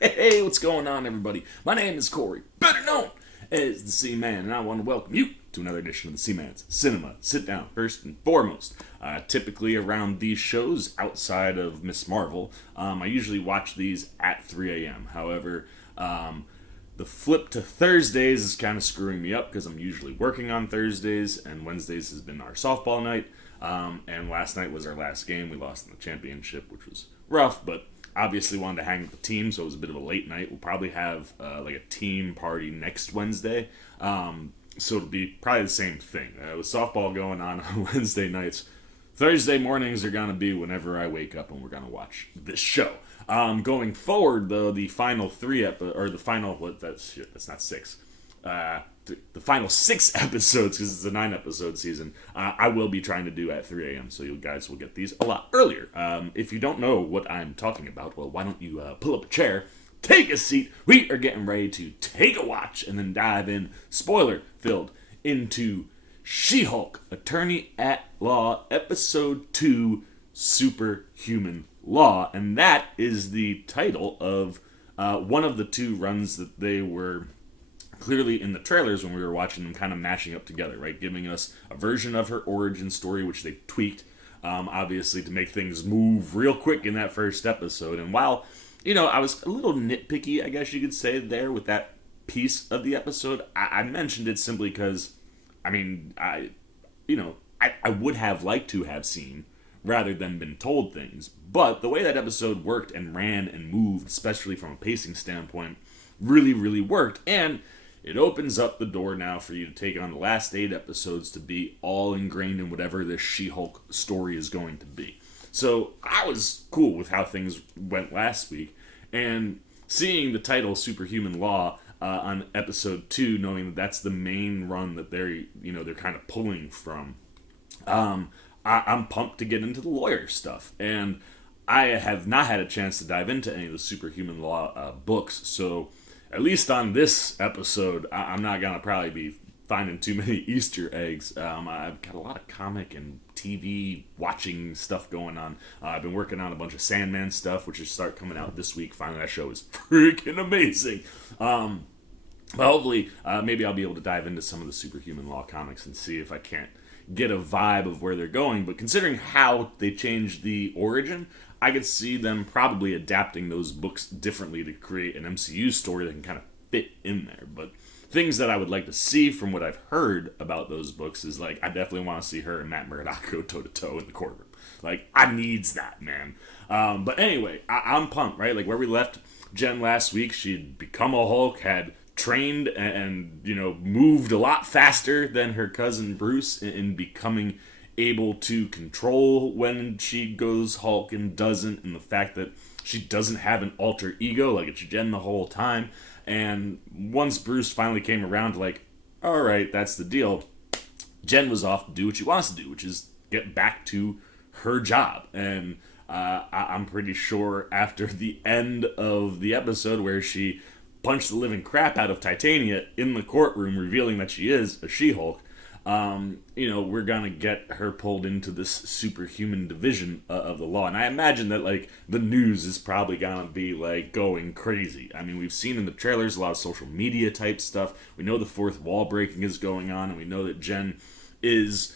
Hey, what's going on, everybody? My name is Corey, better known as the C-Man, and I want to welcome you to another edition of the C-Man's Cinema Sit Down. First and foremost, typically around these shows, outside of Miss Marvel, I usually watch these at 3 a.m. However, the flip to Thursdays is kind of screwing me up because I'm usually working on Thursdays, and Wednesdays has been our softball night, and last night was our last game. We lost in the championship, which was rough, but obviously wanted to hang with the team, so it was a bit of a late night. We'll probably have like a team party next Wednesday, so it'll be probably the same thing. With softball going on Wednesday nights, Thursday mornings are going to be whenever I wake up and we're going to watch this show. Going forward, though, the final that's not six. The final 6 episodes, because it's a 9-episode season, I will be trying to do at 3 a.m., so you guys will get these a lot earlier. If you don't know what I'm talking about, well, why don't you pull up a chair, take a seat, we are getting ready to take a watch, and then dive in, spoiler-filled, into She-Hulk, Attorney at Law, Episode 2, Superhuman Law, and that is the title of one of the 2 runs that they were clearly in the trailers when we were watching them kind of mashing up together, right? Giving us a version of her origin story, which they tweaked, obviously, to make things move real quick in that first episode. And while, I was a little nitpicky, I guess you could say, there with that piece of the episode, I mentioned it simply because, I would have liked to have seen rather than been told things. But the way that episode worked and ran and moved, especially from a pacing standpoint, really, really worked. And it opens up the door now for you to take on the last 8 episodes to be all ingrained in whatever this She-Hulk story is going to be. So I was cool with how things went last week, and seeing the title Superhuman Law on episode 2, knowing that that's the main run that they're kind of pulling from, I'm pumped to get into the lawyer stuff. And I have not had a chance to dive into any of the Superhuman Law books, so at least on this episode, I'm not going to probably be finding too many Easter eggs. I've got a lot of comic and TV watching stuff going on. I've been working on a bunch of Sandman stuff, which will start coming out this week. Finally, that show is freaking amazing. But hopefully, maybe I'll be able to dive into some of the Superhuman Law comics and see if I can't get a vibe of where they're going. But considering how they changed the origin, I could see them probably adapting those books differently to create an MCU story that can kind of fit in there. But things that I would like to see from what I've heard about those books is, like, I definitely want to see her and Matt Murdock go toe-to-toe in the courtroom. Like, I needs that, man. But anyway, I'm pumped, right? Like, where we left Jen last week, she'd become a Hulk, had trained and moved a lot faster than her cousin Bruce in becoming able to control when she goes Hulk and doesn't, and the fact that she doesn't have an alter ego, like it's Jen the whole time. And once Bruce finally came around to, like, alright, that's the deal, Jen was off to do what she wants to do, which is get back to her job. And I'm pretty sure after the end of the episode where she punched the living crap out of Titania in the courtroom, revealing that she is a She-Hulk, we're gonna get her pulled into this superhuman division of the law. And I imagine that, like, the news is probably gonna be, like, going crazy. I mean, we've seen in the trailers a lot of social media type stuff. We know the fourth wall breaking is going on, and we know that Jen is,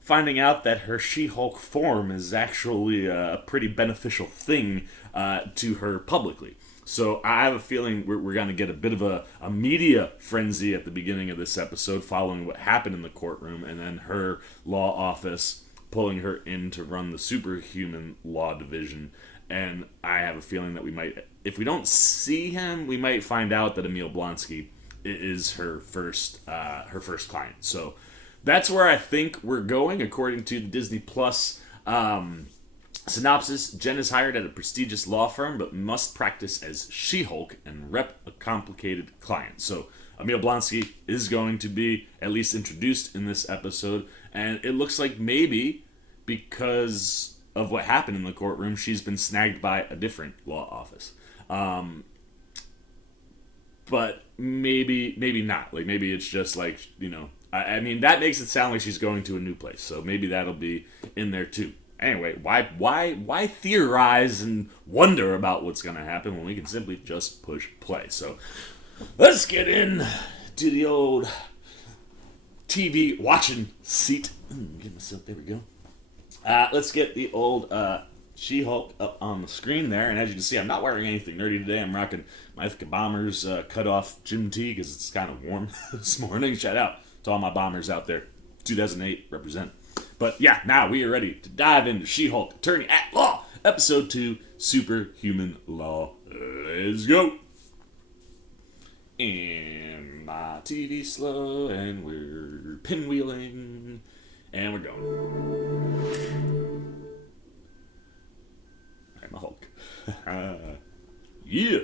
finding out that her She-Hulk form is actually a pretty beneficial thing to her publicly. So I have a feeling we're going to get a bit of a media frenzy at the beginning of this episode following what happened in the courtroom, and then her law office pulling her in to run the Superhuman Law division. And I have a feeling that we might, if we don't see him, we might find out that Emil Blonsky is her first client. So that's where I think we're going, according to the Disney Plus synopsis. Jen is hired at a prestigious law firm, but must practice as She-Hulk and rep a complicated client. So Emil Blonsky is going to be at least introduced in this episode, and it looks like maybe because of what happened in the courtroom, she's been snagged by a different law office. But maybe not. Like, maybe it's just like, I mean, that makes it sound like she's going to a new place, so maybe that'll be in there too. Anyway, why theorize and wonder about what's going to happen when we can simply just push play? So let's get in to the old TV watching seat. Get myself, there we go. Let's get the old She-Hulk up on the screen there. And as you can see, I'm not wearing anything nerdy today. I'm rocking my Ithaca Bombers cut-off gym tee because it's kind of warm this morning. Shout out to all my Bombers out there. 2008, represent. But yeah, now we are ready to dive into She-Hulk Attorney at Law, Episode 2, Superhuman Law. Let's go! And my TV slow, and we're pinwheeling, and we're going. I'm a Hulk. Yeah!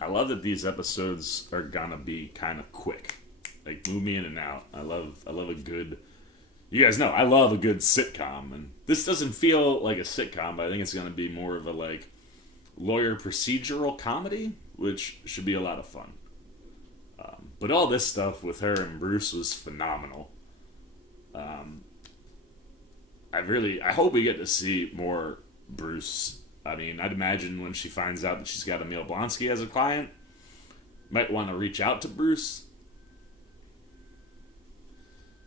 I love that these episodes are gonna be kind of quick. Like, move me in and out. I love a good... You guys know, I love a good sitcom, and this doesn't feel like a sitcom, but I think it's gonna be more of a, like, lawyer procedural comedy, which should be a lot of fun. But all this stuff with her and Bruce was phenomenal. I hope we get to see more Bruce. I mean, I'd imagine when she finds out that she's got Emil Blonsky as a client, might want to reach out to Bruce.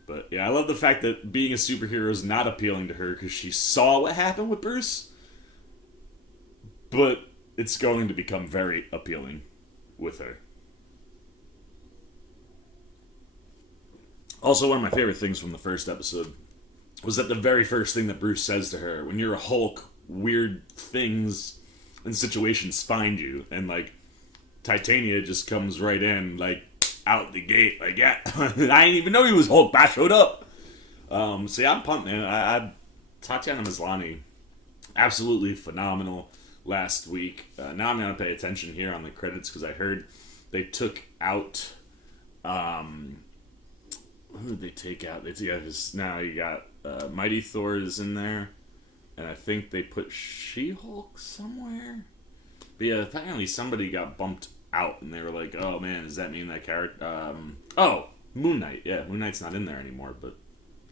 But yeah, I love the fact that being a superhero is not appealing to her because she saw what happened with Bruce. But it's going to become very appealing with her. Also, one of my favorite things from the first episode was that the very first thing that Bruce says to her, when you're a Hulk, weird things and situations find you. And, like, Titania just comes right in, like, out the gate. Like, yeah, I didn't even know he was Hulk, but I showed up. So yeah, I'm pumped, man. Tatiana Maslany, absolutely phenomenal last week. Now I'm going to pay attention here on the credits because I heard they took out... who did they take out? Now you got Mighty Thor is in there, and I think they put She-Hulk somewhere. But yeah, apparently somebody got bumped out, and they were like, "Oh man, does that mean that character?" Moon Knight. Yeah, Moon Knight's not in there anymore, but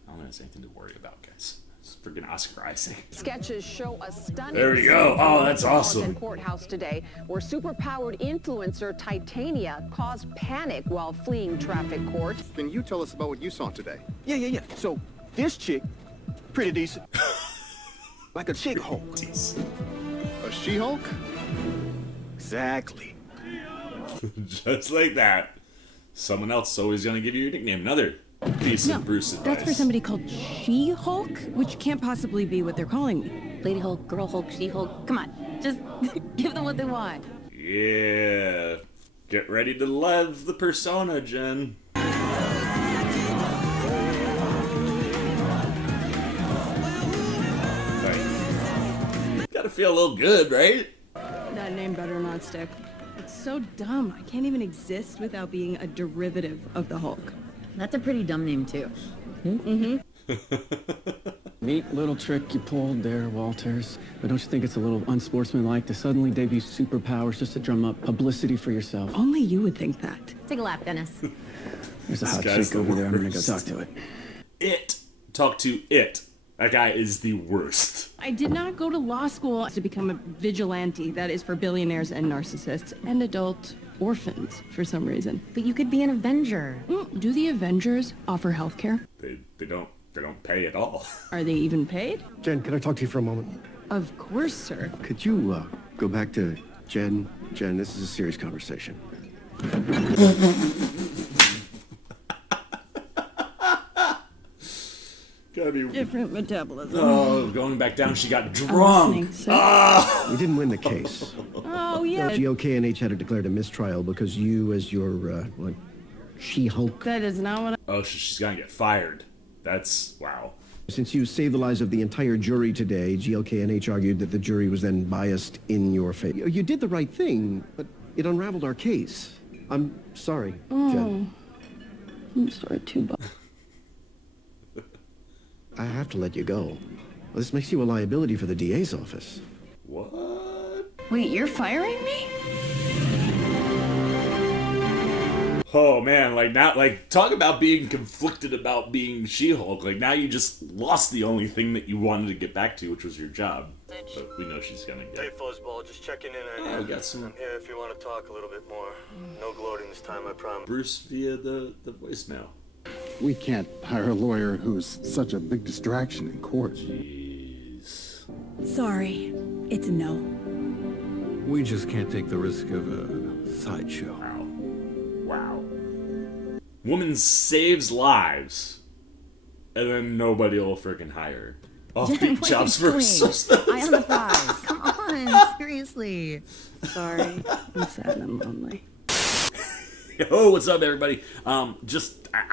I don't think it's anything to worry about, guys. It's freaking Oscar Isaac. Sketches show a stunning. There we go. Oh, that's awesome. Courthouse today, where superpowered influencer Titania caused panic while fleeing traffic court. Can you tell us about what you saw today? Yeah. So, this chick, pretty decent. Like a chick Hulk. A She-Hulk? Exactly. Just like that. Someone else is always going to give you your nickname. Another piece of Bruce advice. That's for somebody called She-Hulk, which can't possibly be what they're calling me. Lady Hulk, Girl Hulk, She-Hulk. Come on, just give them what they want. Yeah. Get ready to love the persona, Jen. Right. Gotta feel a little good, right? That name better not stick. It's so dumb. I can't even exist without being a derivative of the Hulk. That's a pretty dumb name, too. Neat little trick you pulled there, Walters. But don't you think it's a little unsportsmanlike to suddenly debut superpowers just to drum up publicity for yourself? Only you would think that. Take a lap, Dennis. There's a This hot guy's chick the over there. I'm gonna go worst. talk to it. Talk to it. That guy is the worst. I did not go to law school to become a vigilante. That is for billionaires and narcissists and adult orphans for some reason. But you could be an Avenger. Do the Avengers offer health care? They don't pay at all. Are they even paid? Jen, can I talk to you for a moment? Of course, sir. Could you go back to Jen? Jen, this is a serious conversation. Gotta be Different metabolism. Oh, going back down, she got drunk. You didn't win the case. Oh, yeah. GLK&H had to declare a mistrial because you, as your, She-Hulk. That is not what Oh, she's gonna get fired. That's wow. Since you saved the lives of the entire jury today, GLK&H argued that the jury was then biased in your favor. You did the right thing, but it unraveled our case. I'm sorry, Jen. I'm sorry, too, Bob. I have to let you go. This makes you a liability for the DA's office. What? Wait, you're firing me? Oh man, like now, like talk about being conflicted about being She-Hulk. Like now you just lost the only thing that you wanted to get back to, which was your job. But we know she's gonna Hey, get. Fuzzball, just checking in on you. Oh, got some I'm here if you want to talk a little bit more. No gloating this time, I promise. Bruce via the voicemail. We can't hire a lawyer who's such a big distraction in court. Jeez. Sorry, it's a no. We just can't take the risk of a sideshow. Wow. Woman saves lives, and then nobody will freaking hire her. Offbeat jobs first. I am the prize. Come on, seriously. Sorry, I'm sad and lonely. Yo, what's up, everybody? I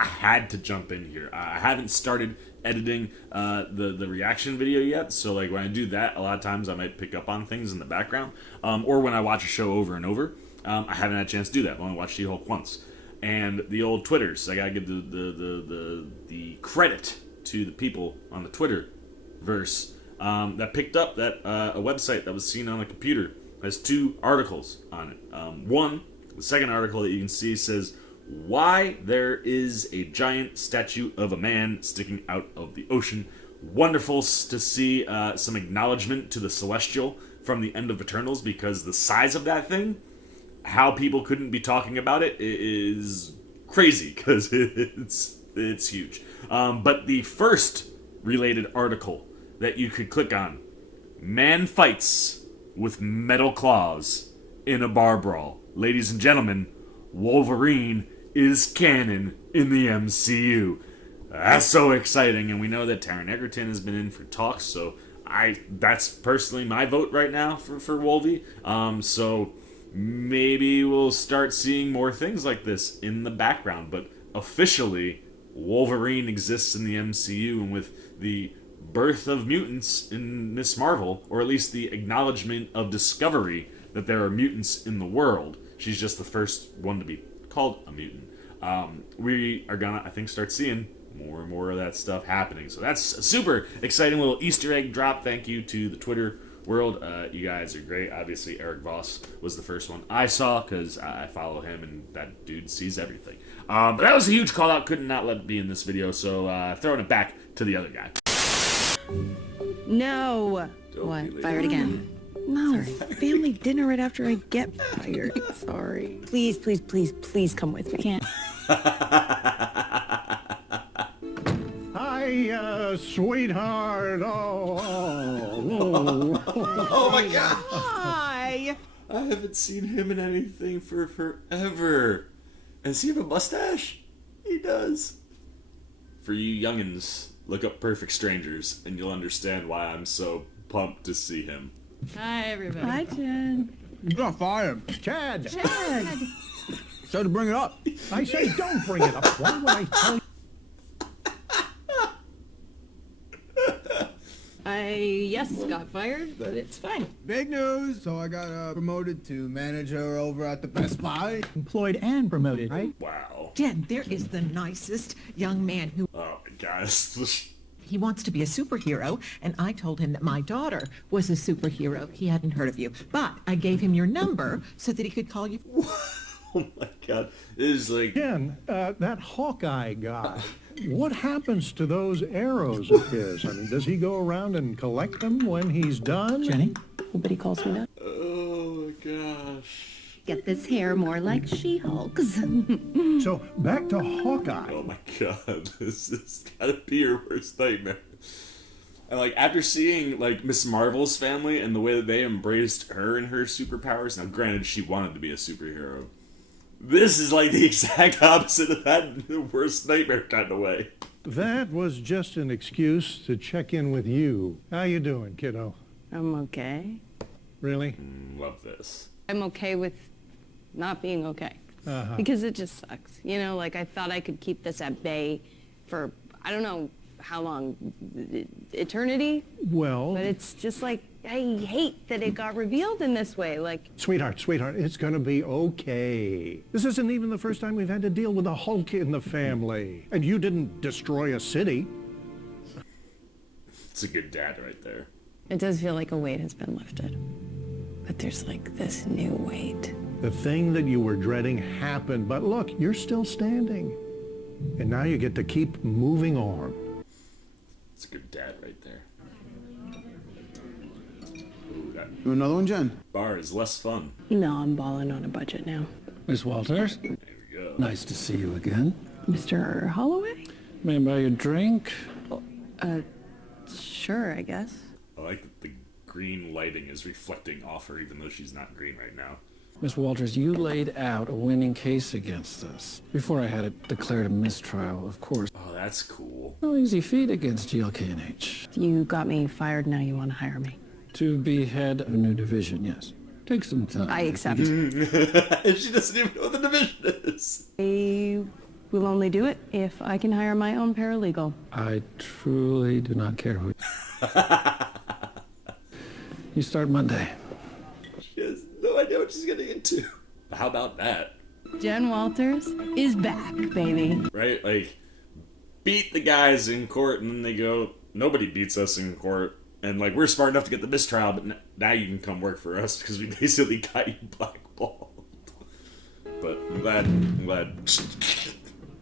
had to jump in here. I haven't started editing the reaction video yet, so like when I do that, a lot of times I might pick up on things in the background, or when I watch a show over and over. I haven't had a chance to do that. I've only watched She-Hulk once, and the old Twitters. I gotta give the credit to the people on the Twitterverse that picked up that a website that was seen on a computer has 2 articles on it. The second article that you can see says why there is a giant statue of a man sticking out of the ocean. Wonderful to see some acknowledgement to the Celestial from the end of Eternals, because the size of that thing, how people couldn't be talking about it is crazy, because it's huge. But the first related article that you could click on, man fights with metal claws in a bar brawl. Ladies and gentlemen, Wolverine is canon in the MCU. That's so exciting, and we know that Taron Egerton has been in for talks, so that's personally my vote right now for Wolvie. So maybe we'll start seeing more things like this in the background, but officially, Wolverine exists in the MCU, and with the birth of mutants in Miss Marvel, or at least the acknowledgement of discovery that there are mutants in the world, she's just the first one to be called a mutant. We are gonna, I think, start seeing more and more of that stuff happening. So that's a super exciting little Easter egg drop. Thank you to the Twitter world. You guys are great. Obviously, Eric Voss was the first one I saw, because I follow him, and that dude sees everything. But that was a huge call out. Could not let it be in this video, so throwing it back to the other guy. No. What? Fired again? No. Family dinner right after I get fired. Sorry. Please, please, please, please come with me. Can't. Hi, sweetheart. Oh. Oh my god! Hi. I haven't seen him in anything for forever. Does he have a mustache? He does. For you youngins, look up Perfect Strangers, and you'll understand why I'm so pumped to see him. Hi, everybody. Hi, Jen. You got fired. Chad! So to bring it up. I say don't bring it up. Why would I tell you? Yes, got fired, but it's fine. Big news. So I got promoted to manager over at the Best Buy. Employed and promoted, right? Wow. Jen, there is the nicest young man who Oh my god. he wants to be a superhero, and I told him that my daughter was a superhero. He hadn't heard of you, but I gave him your number so that he could call you. Oh my god. It is like... Ken, that Hawkeye guy, what happens to those arrows of his? I mean, does he go around and collect them when he's done? Jenny? Nobody calls me that. Oh my gosh. Get this hair more like She-Hulk's. So, back to Hawkeye. Oh my god. This has gotta be your worst nightmare. And like, after seeing like Miss Marvel's family and the way that they embraced her and her superpowers, now granted she wanted to be a superhero, this is like the exact opposite of that in the worst nightmare kind of way. That was just an excuse to check in with you. How you doing, kiddo? I'm okay. Really? Love this. I'm okay with not being okay. Because it just sucks. You know, like I thought I could keep this at bay for, I don't know how long, eternity? Well... But it's just like, I hate that it got revealed in this way. Like, Sweetheart, it's gonna be okay. This isn't even the first time we've had to deal with a Hulk in the family. And you didn't destroy a city. It's a good dad right there. it does feel like a weight has been lifted. But there's like this new weight. The thing that you were dreading happened, but look, you're still standing. And now you get to keep moving on. It's a good dad right there. Ooh, that Do another one, Jen? bar is less fun. No, I'm balling on a budget now. Miss Walters? There we go. Nice to see you again. Mr. Holloway? May I buy you a drink? Sure, I guess. I like that the green lighting is reflecting off her, even though she's not green right now. Miss Walters, you laid out a winning case against us. Before I had it declared a mistrial, of course. Oh, that's cool. No easy feat against GLK&H. You got me fired, now you want to hire me. To be head of a new division, yes. Take some time. I accept. She doesn't even know what the division is. I will only do it if I can hire my own paralegal. I truly do not care who... You start Monday. She has no idea what she's getting into. How about that? Jen Walters is back, baby. Right? Like, beat the guys in court, and then they go, nobody beats us in court. And, like, we're smart enough to get the mistrial, but now you can come work for us because we basically got you blackballed. But I'm glad.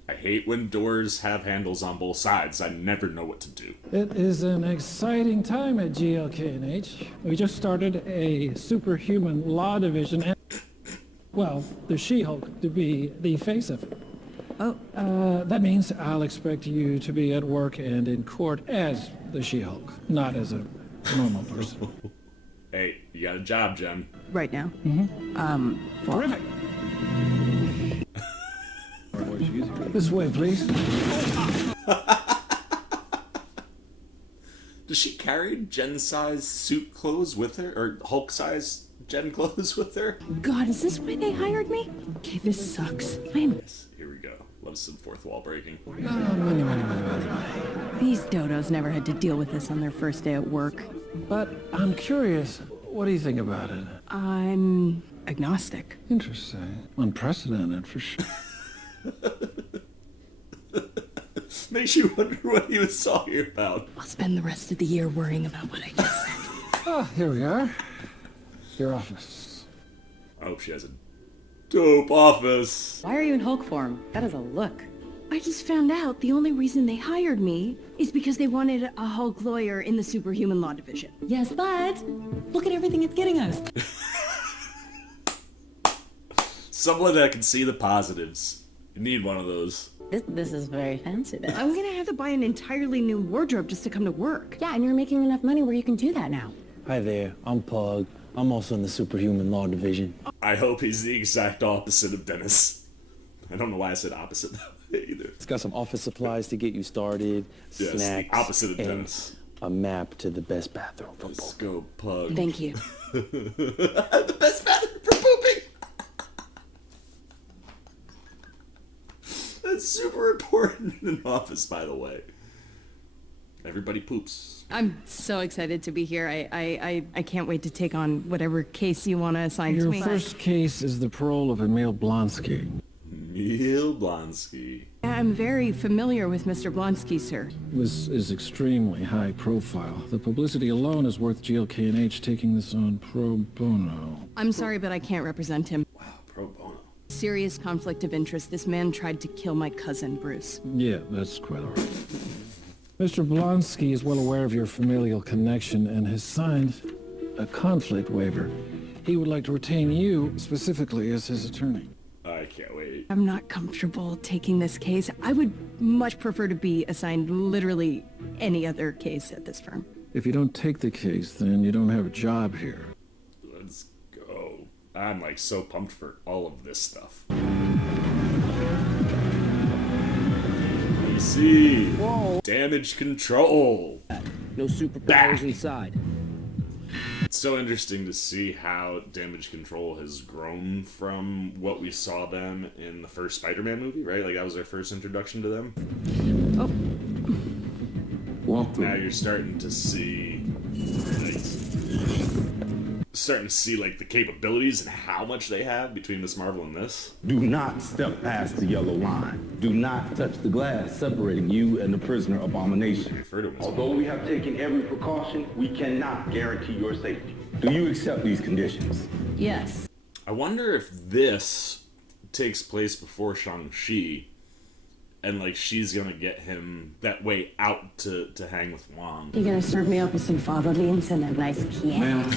I hate when doors have handles on both sides. I never know what to do. It is an exciting time at GLK&H. We just started a Superhuman Law division and, well, the She-Hulk to be the face of it. Oh. That means I'll expect you to be at work and in court as the She-Hulk, not as a normal person. Hey, you got a job, Jen. Right now? Terrific. This way, please. Does she carry Jen-size suit clothes with her? Or Hulk-size Jen clothes with her? God, is this why they hired me? Okay, this sucks. Yes, here we go. Love some fourth wall breaking. Money. These dodos never had to deal with this on their first day at work. But I'm curious, what do you think about it? I'm agnostic. Interesting. Unprecedented, for sure. Makes you wonder what he was talking about. I'll spend the rest of the year worrying about what I just said. Ah, here we are. Your office. I hope she has a dope office. Why are you in Hulk form? That is a look. I just found out the only reason they hired me is because they wanted a Hulk lawyer in the Superhuman Law division. Yes, but look at everything it's getting us. Someone that can see the positives. You need one of those. This is very fancy, then. I'm gonna have to buy an entirely new wardrobe just to come to work. Yeah, and you're making enough money where you can do that now. Hi there, I'm Pug. I'm also in the Superhuman Law division. I hope he's the exact opposite of Dennis. I don't know why I said opposite either. It's got some office supplies to get you started, Yes, snacks, the opposite of and Dennis. a map to the best bathroom for Let's both. go, Pug. Thank you. The best bathroom for pooping. That's super important in an office, by the way. Everybody poops. I'm so excited to be here. I can't wait to take on whatever case you want to assign to Your me. first case is the parole of Emil Blonsky. Emil Blonsky. I'm very familiar with Mr. Blonsky, sir. This is extremely high profile. The publicity alone is worth GLK&H taking this on pro bono. I'm sorry, but I can't represent him. Wow, pro bono. Serious conflict of interest. This man tried to kill my cousin, Bruce. Yeah, that's quite all right. Mr. Blonsky is well aware of your familial connection and has signed a conflict waiver. He would like to retain you specifically as his attorney. I can't wait. I'm not comfortable taking this case. I would much prefer to be assigned literally any other case at this firm. If you don't take the case, then you don't have a job here. Let's go. I'm like so pumped for all of this stuff. DC. Whoa. Damage control. No superpowers inside. It's so interesting to see how damage control has grown from what we saw them in the first Spider-Man movie, right? Like that was our first introduction to them. Oh. Now you're starting to see like the capabilities and how much they have between Miss Marvel and this. Do not step past the yellow line. Do not touch the glass separating you and the prisoner Abomination. Although we have taken every precaution, we cannot guarantee your safety. Do you accept these conditions? Yes. I wonder if this takes place before Shang-Chi, and like she's gonna get him that way out to hang with Wong. You gonna serve me up with some fava beans and a nice Chianti? Ma'am,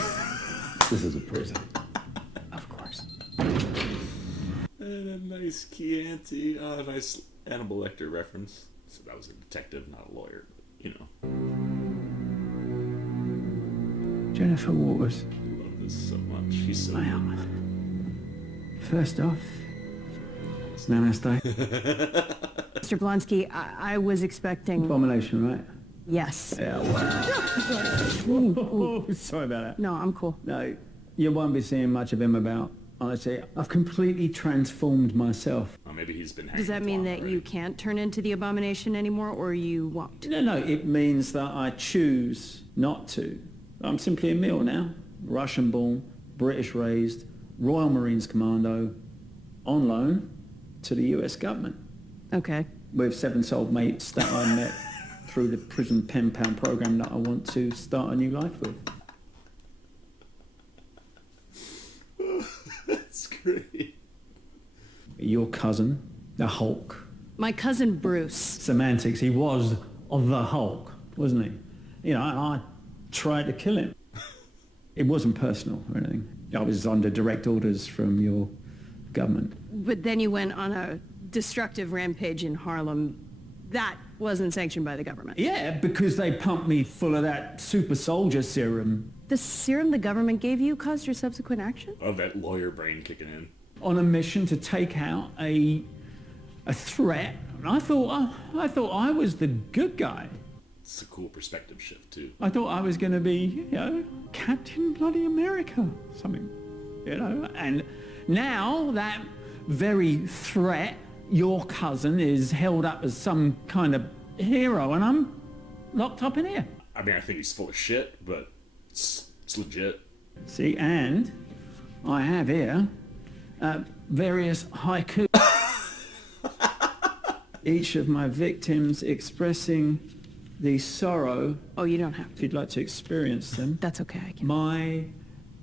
this is a prison. Of course. And a nice Chianti. Oh, a nice Hannibal Lecter reference. So that was a detective, not a lawyer, but, you know. Jennifer Waters. I love this so much. She's so Wow. First off, Namaste. Mr. Blonsky, I was expecting... Abomination, right? Yes. Yeah, wow. Sorry about that. No, I'm cool. No, you won't be seeing much of him about. Honestly, I've completely transformed myself. Oh, maybe he's been hanging Does that with mean Wong that already. you can't turn into the Abomination anymore, or you won't? No, it means that I choose not to. I'm simply Emil now. Russian-born, British-raised, Royal Marines Commando, on loan to the US government. Okay. With 7 soul mates that I met through the prison pen pal program that I want to start a new life with. That's great. Your cousin, the Hulk. My cousin Bruce. Semantics, he was the Hulk, wasn't he? You know, I tried to kill him. It wasn't personal or anything. I was under direct orders from your government. But then you went on a destructive rampage in Harlem. That wasn't sanctioned by the government. Yeah, because they pumped me full of that super soldier serum. The serum the government gave you caused your subsequent action? Oh, that lawyer brain kicking in. On a mission to take out a threat. And I thought I was the good guy. It's a cool perspective shift, too. I thought I was going to be, you know, Captain Bloody America, something, you know. And now that very threat, your cousin, is held up as some kind of hero, and I'm locked up in here. I mean, I think he's full of shit, but it's legit. See, and I have here various haiku. Each of my victims expressing the sorrow. Oh, you don't have to. If you'd like to experience them. That's okay, I can. My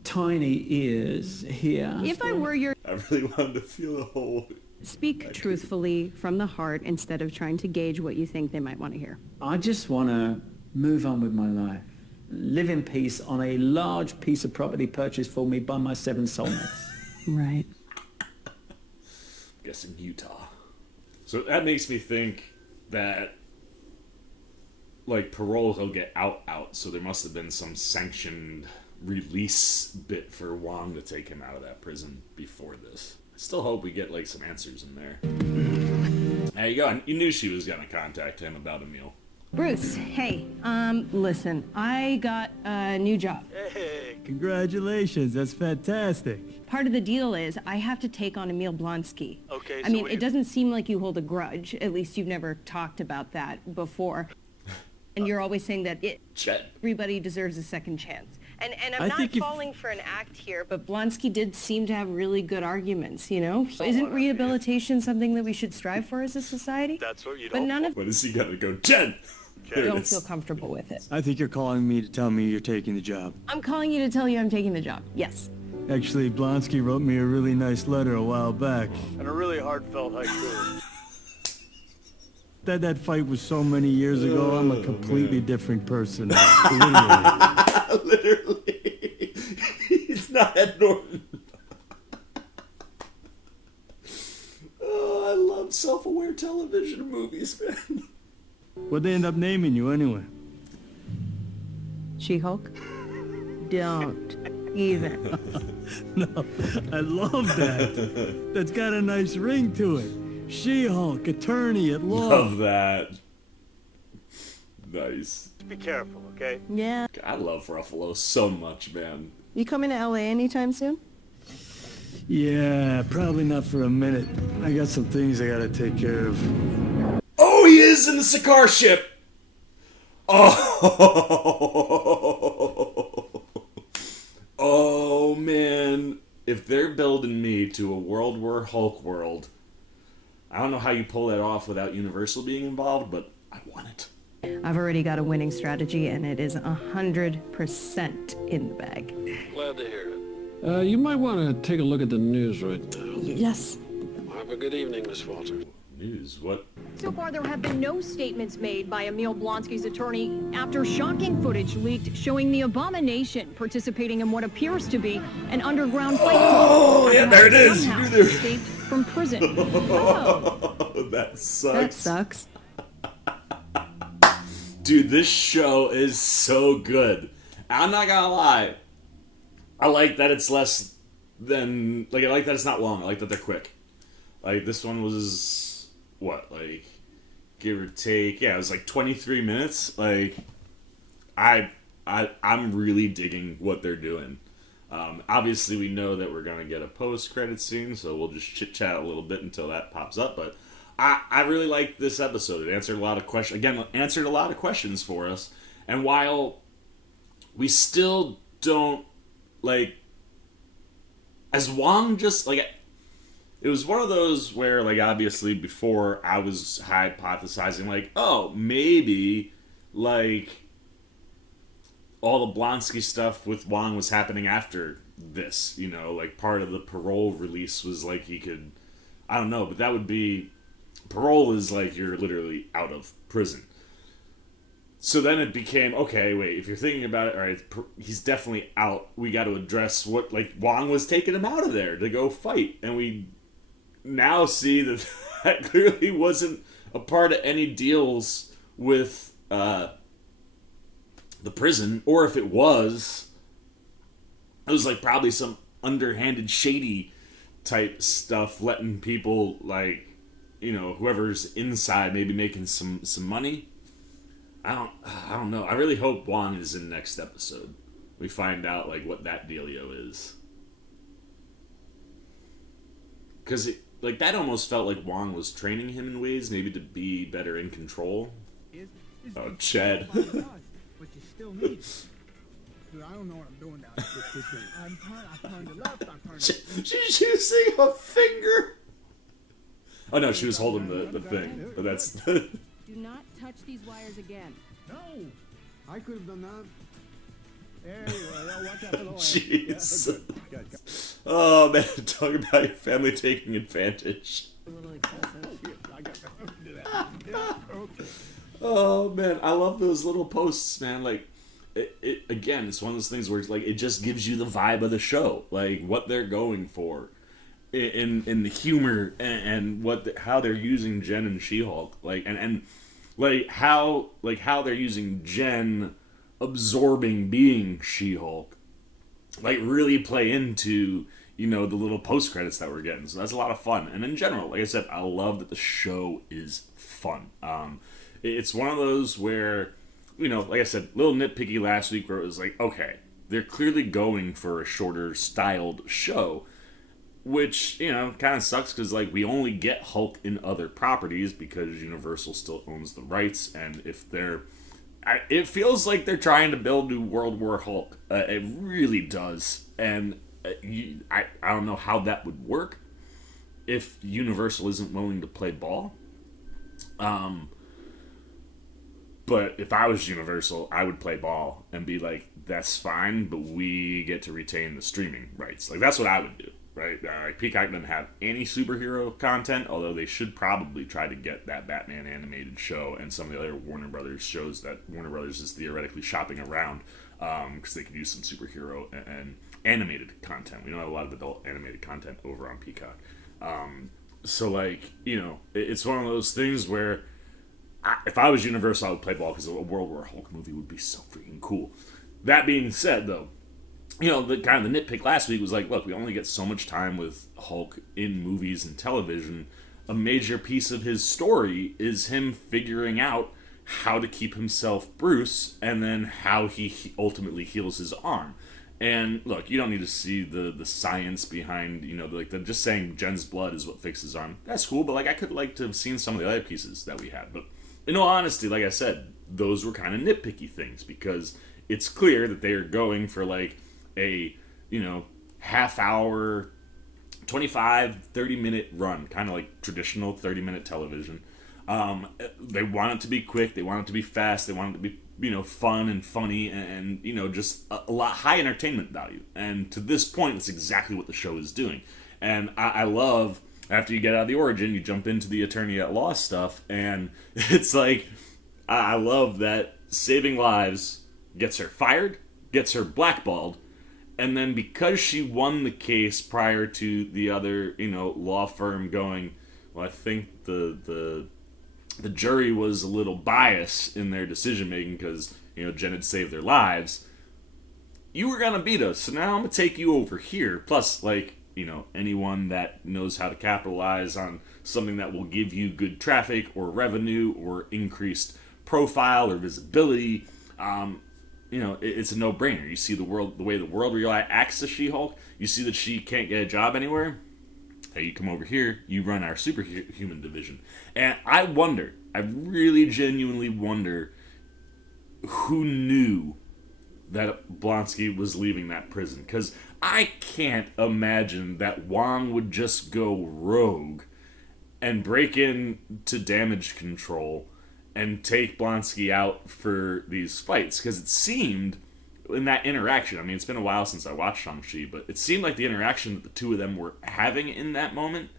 tiny ears here. If I were your... I really wanted to feel the whole... Speak truthfully from the heart instead of trying to gauge what you think they might want to hear. I just want to move on with my life. Live in peace on a large piece of property purchased for me by my 7 soulmates. Right. Guessing Utah. So that makes me think that, like, parole, he'll get out. So there must have been some sanctioned release bit for Wong to take him out of that prison before this. I still hope we get, like, some answers in there. There you go. You knew she was going to contact him about a meal. Bruce, hey, listen, I got a new job. Hey, congratulations. That's fantastic. Part of the deal is I have to take on Emil Blonsky. Okay, I mean, it doesn't seem like you hold a grudge. At least you've never talked about that before. And you're always saying that everybody deserves a second chance. And I'm not falling for an act here, but Blonsky did seem to have really good arguments, you know? Isn't rehabilitation something that we should strive for as a society? That's what you'd But none of What is he gonna go, Jen? don't feel comfortable with it. I think you're calling me to tell me you're taking the job. I'm calling you to tell you I'm taking the job. Yes. Actually, Blonsky wrote me a really nice letter a while back. And a really heartfult haiku. That fight was so many years ago, I'm a completely different person. Literally. Literally. He's not Ed Norton. Oh, I love self-aware television movies, man. What'd they end up naming you anyway? She-Hulk? Don't even. No, I love that. That's got a nice ring to it. She-Hulk, attorney at law. Love that. Nice. Be careful, okay? Yeah. I love Ruffalo so much, man. You coming to LA anytime soon? Yeah, probably not for a minute. I got some things I gotta take care of. Oh, he is in the Sakaar ship! Oh! Oh, man. If they're building me to a World War Hulk world, I don't know how you pull that off without Universal being involved, but I want it. I've already got a winning strategy, and it is 100% in the bag. Glad to hear it. You might want to take a look at the news right now. Yes. Have a good evening, Miss Walter. News? What? So far, there have been no statements made by Emil Blonsky's attorney after shocking footage leaked showing the abomination participating in what appears to be an underground fight club. Oh, yeah, there it is. Somehow You knew there. escaped from prison. That sucks. That sucks. Dude, this show is so good. I'm not gonna lie. I like that it's less than... Like, I like that it's not long. I like that they're quick. Like, this one was... What? Like, give or take... Yeah, it was like 23 minutes. Like, I'm really digging what they're doing. Obviously, we know that we're gonna get a post-credit scene, so we'll just chit-chat a little bit until that pops up, but... I really liked this episode. It answered a lot of questions. Again, answered a lot of questions for us. And while we still don't, like, as Wong just, like, it was one of those where, like, obviously before I was hypothesizing, like, oh, maybe, like, all the Blonsky stuff with Wong was happening after this, you know, like, part of the parole release was, like, he could, I don't know, but that would be... Parole is like you're literally out of prison. So then it became, okay, wait, if you're thinking about it, all right, he's definitely out. We got to address what, like, Wong was taking him out of there to go fight. And we now see that that clearly wasn't a part of any deals with the prison. Or if it was like probably some underhanded, shady type stuff, letting people, like, you know, whoever's inside maybe making some money. I don't know. I really hope Wong is in next episode. We find out, like, what that dealio is. Because, like, that almost felt like Wong was training him in ways maybe to be better in control. Oh, Chad. But you still need it. Dude, I don't know what I'm doing now. I turned to left, I turned to... She's using a finger. Oh no, she was holding the thing, but that's... Do not touch these wires again. No! I could have done that. Anyway, watch out for the wire. Jesus. Yeah, good. Oh man, talk about your family taking advantage. A little excessive. I got to do that. Yeah, okay. Oh man, I love those little posts, man. Like, it again, it's one of those things where it's like, it just gives you the vibe of the show, like what they're going for. In the humor and how they're using Jen and She-Hulk, like and like how they're using Jen absorbing being She-Hulk, like really play into, you know, the little post credits that we're getting. So that's a lot of fun. And in general, like I said, I love that the show is fun. It's one of those where, you know, like I said, a little nitpicky last week where it was like, okay, they're clearly going for a shorter styled show. Which, you know, kind of sucks because, like, we only get Hulk in other properties because Universal still owns the rights. And if they're... it feels like they're trying to build new World War Hulk. It really does. And I don't know how that would work if Universal isn't willing to play ball. But if I was Universal, I would play ball and be like, that's fine, but we get to retain the streaming rights. Like, that's what I would do. Right, Peacock doesn't have any superhero content, although they should probably try to get that Batman animated show and some of the other Warner Brothers shows that Warner Brothers is theoretically shopping around, because they could use some superhero and animated content. We don't have a lot of adult animated content over on Peacock. So, like, you know, it's one of those things where if I was Universal, I would play ball because a World War Hulk movie would be so freaking cool. That being said, though, you know, the kind of the nitpick last week was like, look, we only get so much time with Hulk in movies and television. A major piece of his story is him figuring out how to keep himself Bruce and then how he ultimately heals his arm. And look, you don't need to see the science behind, you know, like just saying Jen's blood is what fixes his arm. That's cool, but like I could like to have seen some of the other pieces that we had. But in all honesty, like I said, those were kind of nitpicky things because it's clear that they are going for like a, you know, half hour, 25-30 minute run, kind of like traditional 30-minute television. They want it to be quick, they want it to be fast, they want it to be fun and funny and just a lot high entertainment value. And to this point, that's exactly what the show is doing. And I love, after you get out of the origin, you jump into the attorney at law stuff, and it's like, I love that saving lives gets her fired, gets her blackballed, and then because she won the case prior to the other, law firm going, well, I think the jury was a little biased in their decision making because, Jen had saved their lives. You were gonna beat us, so now I'm gonna take you over here. Plus, anyone that knows how to capitalize on something that will give you good traffic or revenue or increased profile or visibility, it's a no-brainer. You see the way the world reacts to She-Hulk. You see that she can't get a job anywhere. Hey, you come over here, you run our Superhuman division. And I really genuinely wonder who knew that Blonsky was leaving that prison. Because I can't imagine that Wong would just go rogue and break into damage control and take Blonsky out for these fights. Because it seemed, in that interaction, I mean, it's been a while since I watched Shang-Chi, but it seemed like the interaction that the two of them were having in that moment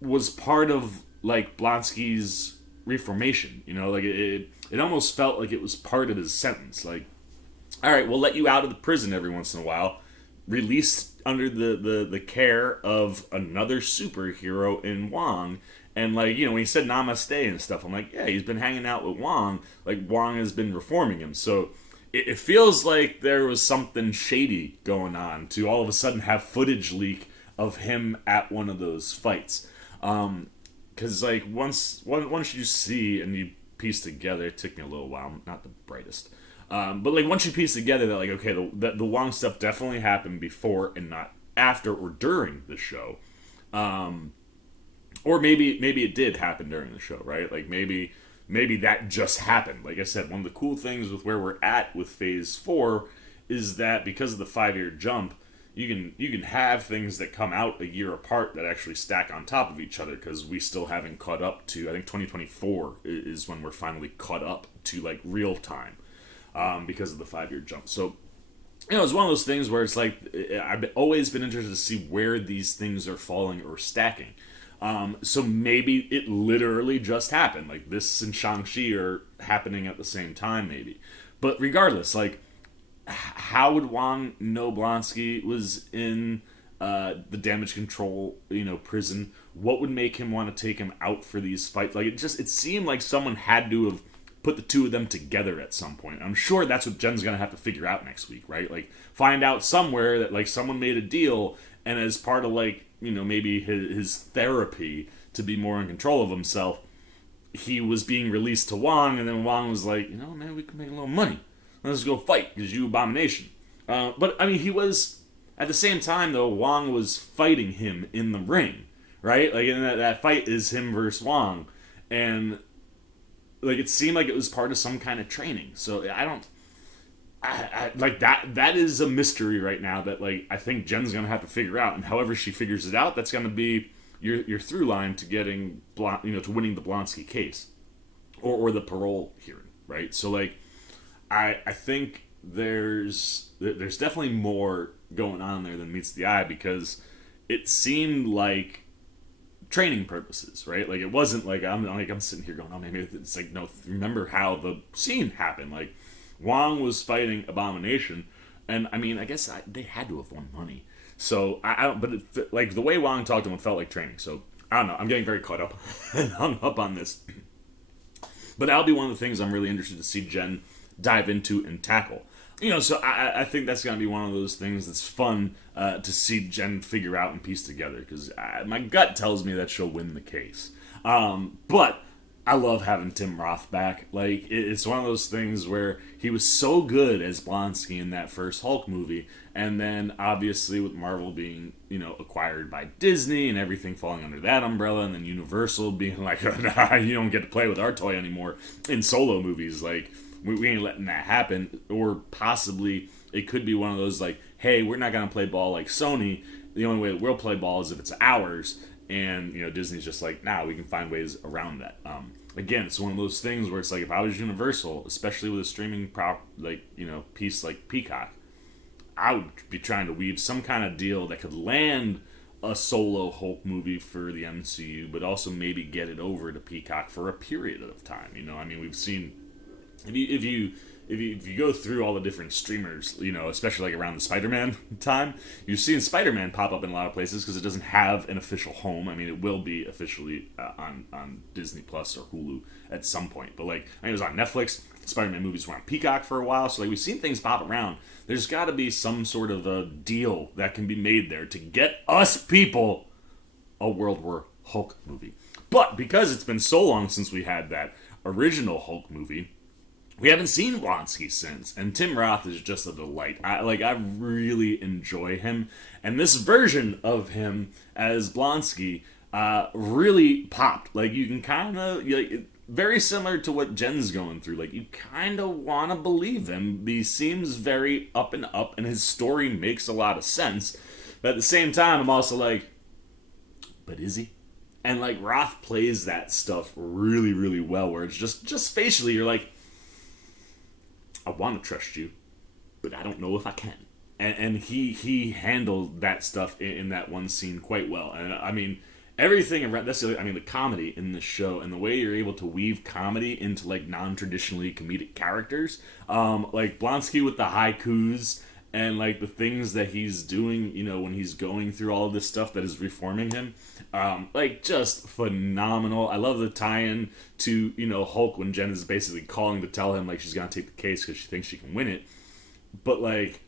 was part of, Blonsky's reformation. It almost felt like it was part of his sentence. All right, we'll let you out of the prison every once in a while, released under the care of another superhero in Wong. And, when he said namaste and stuff, I'm like, yeah, he's been hanging out with Wong. Wong has been reforming him. So it feels like there was something shady going on to all of a sudden have footage leak of him at one of those fights. Because, once you see and you piece together, it took me a little while, not the brightest. But, once you piece together that, okay, the Wong stuff definitely happened before and not after or during the show. Or maybe it did happen during the show, right? Maybe that just happened. Like I said, one of the cool things with where we're at with Phase 4 is that because of the 5-year jump, you can have things that come out a year apart that actually stack on top of each other, because we still haven't caught up to, I think 2024 is when we're finally caught up to real time, because of the 5-year jump. So, it's one of those things where it's I've always been interested to see where these things are falling or stacking. So maybe it literally just happened. This and Shang-Chi are happening at the same time, maybe. But regardless, how would Wong know Blonsky was in the damage control, prison? What would make him want to take him out for these fights? It seemed like someone had to have put the two of them together at some point. I'm sure that's what Jen's going to have to figure out next week, right? Find out somewhere that, someone made a deal, and as part of, maybe his therapy to be more in control of himself, he was being released to Wong, and then Wong was like, man, we can make a little money. Let's go fight, because you Abomination. But, I mean, he was, at the same time, though, Wong was fighting him in the ring, right? And that fight is him versus Wong, and, it seemed like it was part of some kind of training. So, that is a mystery right now that I think Jen's gonna have to figure out, and however she figures it out, that's gonna be your through line to getting to winning the Blonsky case, or the parole hearing, right? So I think there's definitely more going on there than meets the eye, because it seemed like training purposes, right? It wasn't I'm sitting here going, oh, maybe it's no, remember how the scene happened, Wong was fighting Abomination, and I mean, I guess they had to have won money. So I don't, but it, the way Wong talked to him felt like training. So I don't know. I'm getting very caught up and hung up on this. But that'll be one of the things I'm really interested to see Jen dive into and tackle. So I think that's going to be one of those things that's fun to see Jen figure out and piece together, because my gut tells me that she'll win the case. But I love having Tim Roth back. It's one of those things where he was so good as Blonsky in that first Hulk movie, and then obviously with Marvel being, acquired by Disney and everything falling under that umbrella, and then Universal being like, nah, you don't get to play with our toy anymore in solo movies. We ain't letting that happen. Or possibly it could be one of those hey, we're not going to play ball like Sony. The only way that we'll play ball is if it's ours. And, Disney's just nah, we can find ways around that. again, it's one of those things where it's like, if I was Universal, especially with a streaming piece like Peacock, I would be trying to weave some kind of deal that could land a solo Hulk movie for the MCU, but also maybe get it over to Peacock for a period of time. I mean, we've seen, if you go through all the different streamers, especially like around the Spider-Man time, you've seen Spider-Man pop up in a lot of places because it doesn't have an official home. I mean, it will be officially on Disney Plus or Hulu at some point, but like, I mean, it was on Netflix. Spider-Man movies were on Peacock for a while, so like, we've seen things pop around. There's got to be some sort of a deal that can be made there to get us people a World War Hulk movie. But because it's been so long since we had that original Hulk movie, we haven't seen Blonsky since, and Tim Roth is just a delight. I really enjoy him, and this version of him as Blonsky really popped. Like, you can kind of, very similar to what Jen's going through. Like, you kind of want to believe him. He seems very up and up, and his story makes a lot of sense. But at the same time, I'm also like, but is he? And like, Roth plays that stuff really, really well, where it's just facially, you're like, I want to trust you, but I don't know if I can. And he handled that stuff in that one scene quite well. And I mean, everything around the comedy in this show, and the way you're able to weave comedy into like non-traditionally comedic characters, like Blonsky with the haikus and like the things that he's doing, when he's going through all of this stuff that is reforming him, like, just phenomenal. I love the tie-in to Hulk when Jen is basically calling to tell him like she's gonna take the case because she thinks she can win it, but like,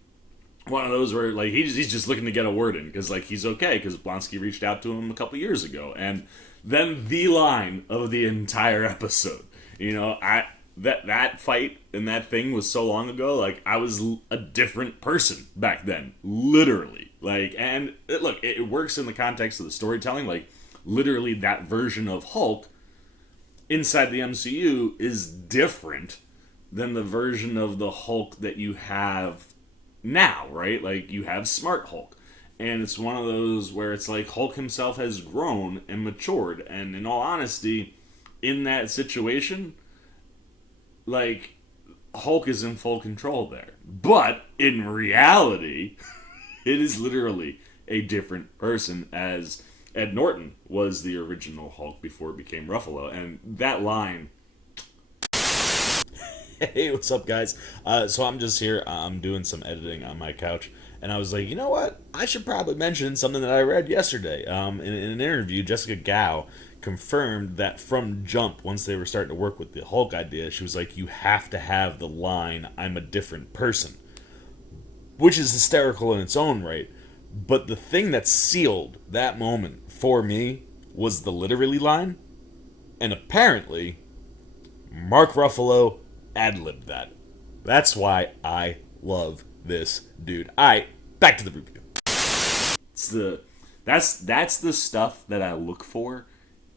one of those where like he's just looking to get a word in because like he's okay because Blonsky reached out to him a couple years ago. And then the line of the entire episode, that fight and that thing was so long ago. Like, I was a different person back then, literally. Like, and it works in the context of the storytelling. Like, literally, that version of Hulk inside the MCU is different than the version of the Hulk that you have now, right? Like, you have Smart Hulk, and it's one of those where it's like Hulk himself has grown and matured, and in all honesty, in that situation, like, Hulk is in full control there. But in reality, it is literally a different person, as Ed Norton was the original Hulk before it became Ruffalo. And that line... Hey, what's up, guys? So I'm just here. I'm doing some editing on my couch, and I was like, you know what? I should probably mention something that I read yesterday. In an interview, Jessica Gao confirmed that from jump, once they were starting to work with the Hulk idea, she was like, you have to have the line, I'm a different person. Which is hysterical in its own right. But the thing that sealed that moment for me was the literally line. And apparently, Mark Ruffalo ad-libbed that. That's why I love this dude. Alright, back to the review. That's the stuff that I look for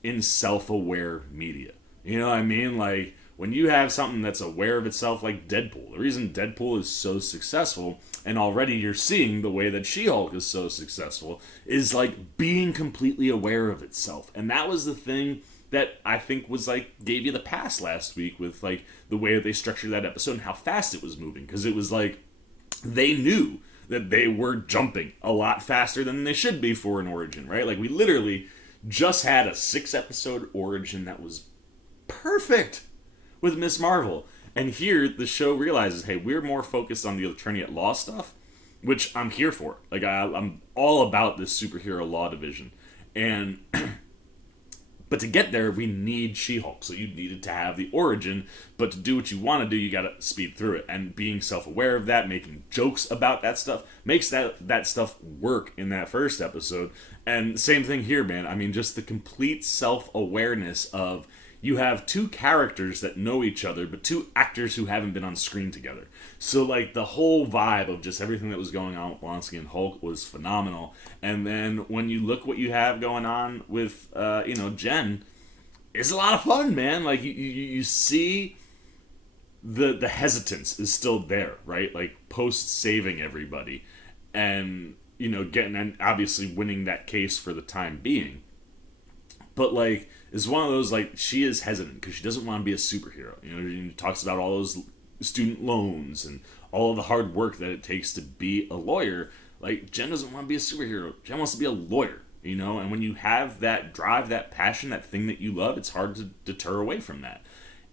in self-aware media. You know what I mean? Like, when you have something that's aware of itself, like Deadpool. The reason Deadpool is so successful, and already you're seeing the way that She-Hulk is so successful, is like being completely aware of itself. And that was the thing that I think was like, gave you the pass last week with like the way that they structured that episode and how fast it was moving. Because it was like, they knew that they were jumping a lot faster than they should be for an origin, right? Like, we literally just had a 6-episode origin that was perfect with Miss Marvel. And here, the show realizes, hey, we're more focused on the attorney at law stuff, which I'm here for. Like, I'm all about this superhero law division. And but to get there, we need She-Hulk. So you needed to have the origin, but to do what you want to do, you got to speed through it. And being self-aware of that, making jokes about that stuff, makes that stuff work in that first episode. And same thing here, man. I mean, just the complete self-awareness of, you have two characters that know each other, but two actors who haven't been on screen together. So, like, the whole vibe of just everything that was going on with Blonsky and Hulk was phenomenal. And then when you look what you have going on with, Jen, it's a lot of fun, man. Like, you see the hesitance is still there, right? Like, post-saving everybody and, getting, and obviously winning that case for the time being. but like it's one of those, like, she is hesitant because she doesn't want to be a superhero. She talks about all those student loans and all of the hard work that it takes to be a lawyer. Like, Jen doesn't want to be a superhero. Jen wants to be a lawyer, and when you have that drive, that passion, that thing that you love, it's hard to deter away from that.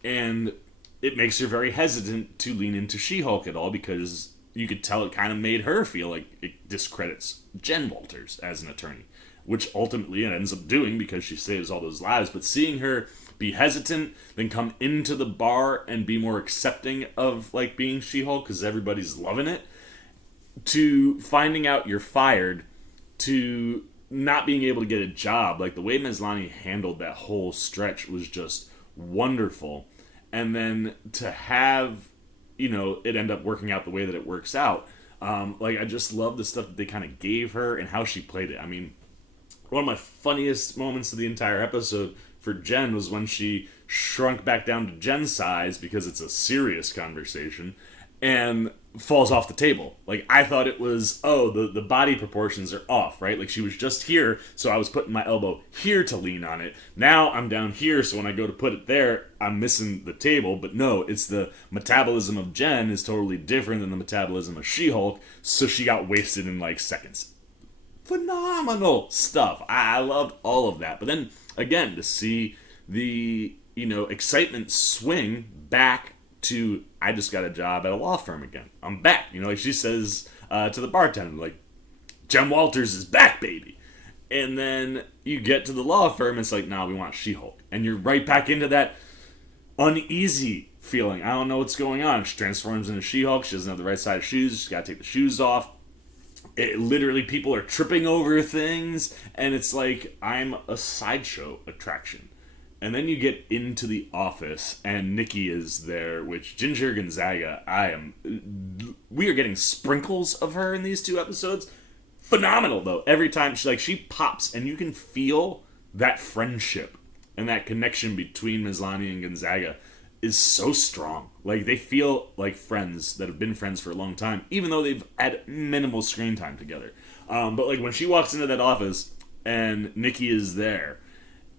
And it makes her very hesitant to lean into She-Hulk at all, because you could tell it kind of made her feel like it discredits Jen Walters as an attorney, which ultimately it ends up doing because she saves all those lives. But seeing her be hesitant, then come into the bar and be more accepting of, like, being She-Hulk because everybody's loving it, to finding out you're fired, to not being able to get a job. Like, the way Maslany handled that whole stretch was just wonderful. And then to have, it end up working out the way that it works out. I just love the stuff that they kind of gave her and how she played it. I mean, one of my funniest moments of the entire episode for Jen was when she shrunk back down to Jen's size, because it's a serious conversation, and falls off the table. Like, I thought it was, the body proportions are off, right? Like, she was just here, so I was putting my elbow here to lean on it. Now I'm down here, so when I go to put it there, I'm missing the table. But no, it's the metabolism of Jen is totally different than the metabolism of She-Hulk, so she got wasted in, like, seconds. Phenomenal stuff. I loved all of that. But then, again, to see the, excitement swing back to, I just got a job at a law firm again. I'm back. Like she says to the bartender, like, Jen Walters is back, baby. And then you get to the law firm, it's like, nah, we want She-Hulk. And you're right back into that uneasy feeling. I don't know what's going on. She transforms into She-Hulk. She doesn't have the right size shoes. She's got to take the shoes off. It literally, people are tripping over things. And it's like, I'm a sideshow attraction. And then you get into the office, and Nikki is there, which Ginger Gonzaga, we are getting sprinkles of her in these 2 episodes. Phenomenal, though. Every time she pops, and you can feel that friendship and that connection between Maslany and Gonzaga is so strong. Like, they feel like friends that have been friends for a long time, even though they've had minimal screen time together. But like, when she walks into that office, and Nikki is there,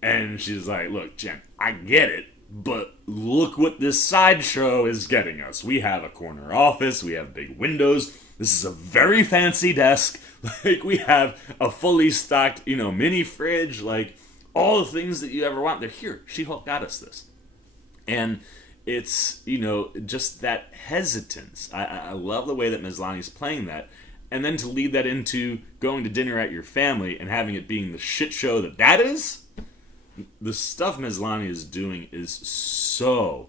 and she's like, look, Jen, I get it, but look what this sideshow is getting us. We have a corner office. We have big windows. This is a very fancy desk. Like, we have a fully stocked, mini fridge. Like, all the things that you ever want, they're here. She-Hulk got us this. And it's, just that hesitance. I love the way that Maslany's playing that. And then to lead that into going to dinner at your family and having it being the shit show that is, the stuff Maslany is doing is so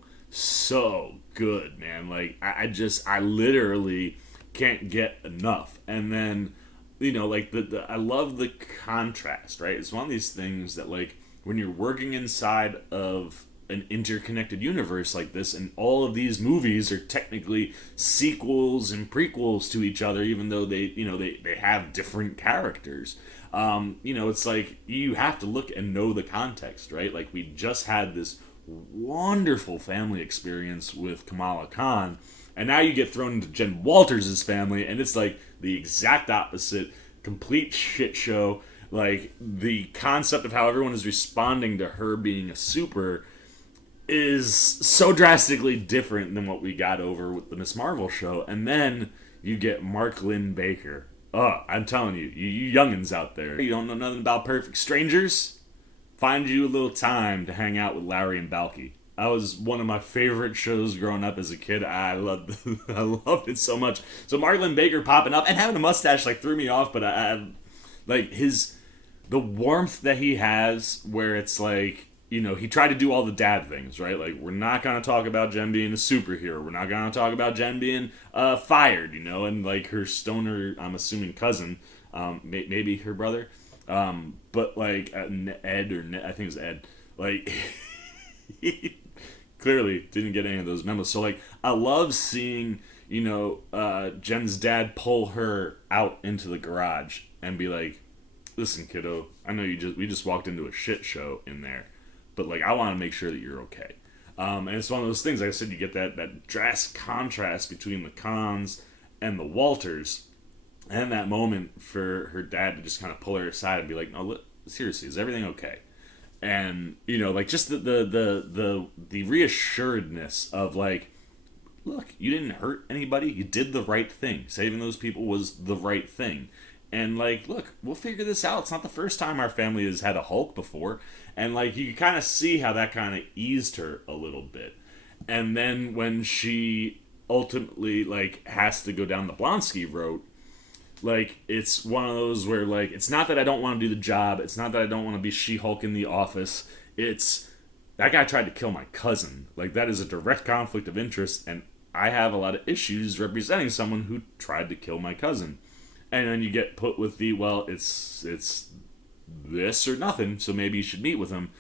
good, man. Like, I literally can't get enough. And then, like, I love the contrast, right? It's one of these things that, like, when you're working inside of an interconnected universe like this, and all of these movies are technically sequels and prequels to each other, even though they have different characters. It's like, you have to look and know the context, right? Like, we just had this wonderful family experience with Kamala Khan, and now you get thrown into Jen Walters' family, and it's like the exact opposite, complete shit show. Like, the concept of how everyone is responding to her being a super is so drastically different than what we got over with the Miss Marvel show. And then you get Mark Lynn Baker. I'm telling you, you youngins out there, you don't know nothing about Perfect Strangers? Find you a little time to hang out with Larry and Balky. That was one of my favorite shows growing up as a kid. I loved it so much. So Mark Lynn Baker popping up and having a mustache, like, threw me off, but I like the warmth that he has, where it's like, he tried to do all the dad things, right? Like, we're not going to talk about Jen being a superhero. We're not going to talk about Jen being fired, and, like, her stoner, I'm assuming, cousin, maybe her brother, but, like, Ed, I think it was Ed, like, he clearly didn't get any of those memos. So, like, I love seeing, Jen's dad pull her out into the garage and be like, listen, kiddo, I know we just walked into a shit show in there, but, like, I want to make sure that you're okay. And it's one of those things, like I said, you get that drastic contrast between the Khans and the Walters, and that moment for her dad to just kind of pull her aside and be like, no, seriously, is everything okay? And, you know, like, just the reassuredness of, like, look, you didn't hurt anybody. You did the right thing. Saving those people was the right thing. And, like, look, we'll figure this out. It's not the first time our family has had a Hulk before. And, like, you kind of see how that kind of eased her a little bit. And then when she ultimately, like, has to go down the Blonsky road, like, it's one of those where, like, it's not that I don't want to do the job. It's not that I don't want to be She-Hulk in the office. It's, that guy tried to kill my cousin. Like, that is a direct conflict of interest, and I have a lot of issues representing someone who tried to kill my cousin. And then you get put with the, well, it's this or nothing, so maybe you should meet with him.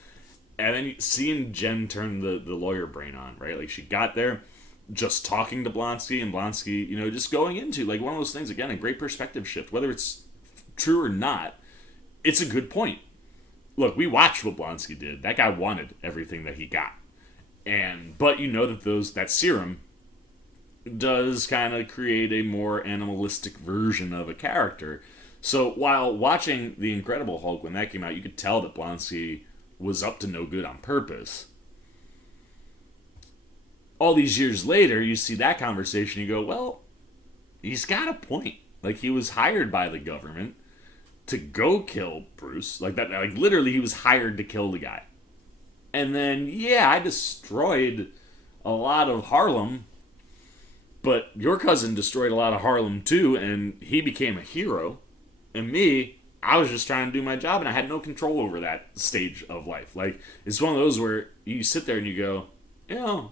And then seeing Jen turn the lawyer brain on, right? Like, she got there just talking to Blonsky, and Blonsky, you know, just going into, like, one of those things, again, a great perspective shift. Whether it's true or not, it's a good point. Look, we watched what Blonsky did. That guy wanted everything that he got. But you know that serum does kind of create a more animalistic version of a character. So while watching The Incredible Hulk, when that came out, you could tell that Blonsky was up to no good on purpose. All these years later, you see that conversation, you go, well, he's got a point. Like, he was hired by the government to go kill Bruce. Like, that, like, literally, he was hired to kill the guy. And then, yeah, I destroyed a lot of Harlem, but your cousin destroyed a lot of Harlem too, and he became a hero. And me, I was just trying to do my job, and I had no control over that stage of life. Like, it's one of those where you sit there and you go, you know,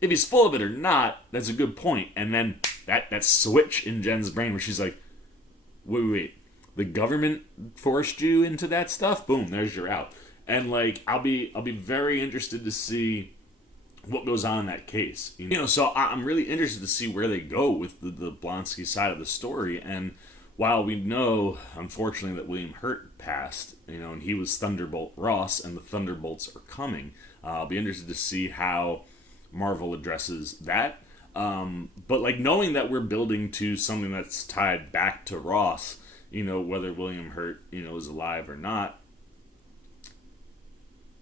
if he's full of it or not, that's a good point. And then that switch in Jen's brain where she's like, wait, the government forced you into that stuff? Boom, there's your out. And, like, I'll be very interested to see what goes on in that case. You know, so I'm really interested to see where they go with the Blonsky side of the story. And while we know, unfortunately, that William Hurt passed, you know, and he was Thunderbolt Ross, and the Thunderbolts are coming, I'll be interested to see how Marvel addresses that. But, like, knowing that we're building to something that's tied back to Ross, you know, whether William Hurt, you know, is alive or not,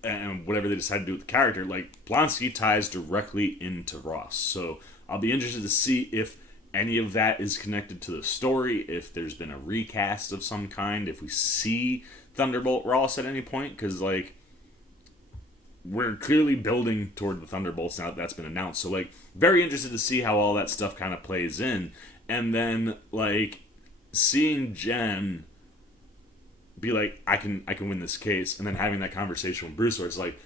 and whatever they decide to do with the character, like, Blonsky ties directly into Ross. So I'll be interested to see if any of that is connected to the story, if there's been a recast of some kind, if we see Thunderbolt Ross at any point, because, like, we're clearly building toward the Thunderbolts now that that's been announced. So, like, very interested to see how all that stuff kind of plays in. And then, like, seeing Jen be like, I can win this case, and then having that conversation with Bruce where it's like,